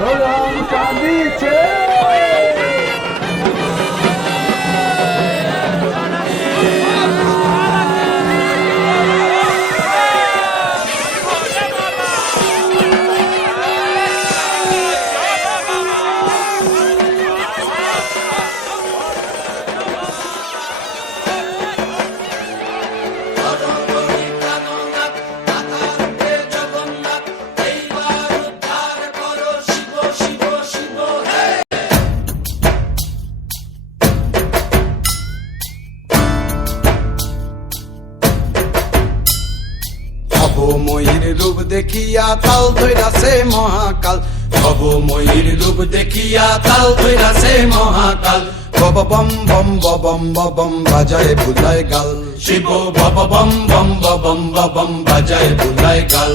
রং কাঁদিছে ময়ূর রূপ দেখিয়া তাল ধৈরাছে মহাকাল, ভব ময়ূর রূপ দেখিয়া তাল ধৈরাছে মহাকাল। বব বম বম বম বম বাজায় বুলায় গাল, শিব বব বম বম বম বম বাজায় বুলায় গাল।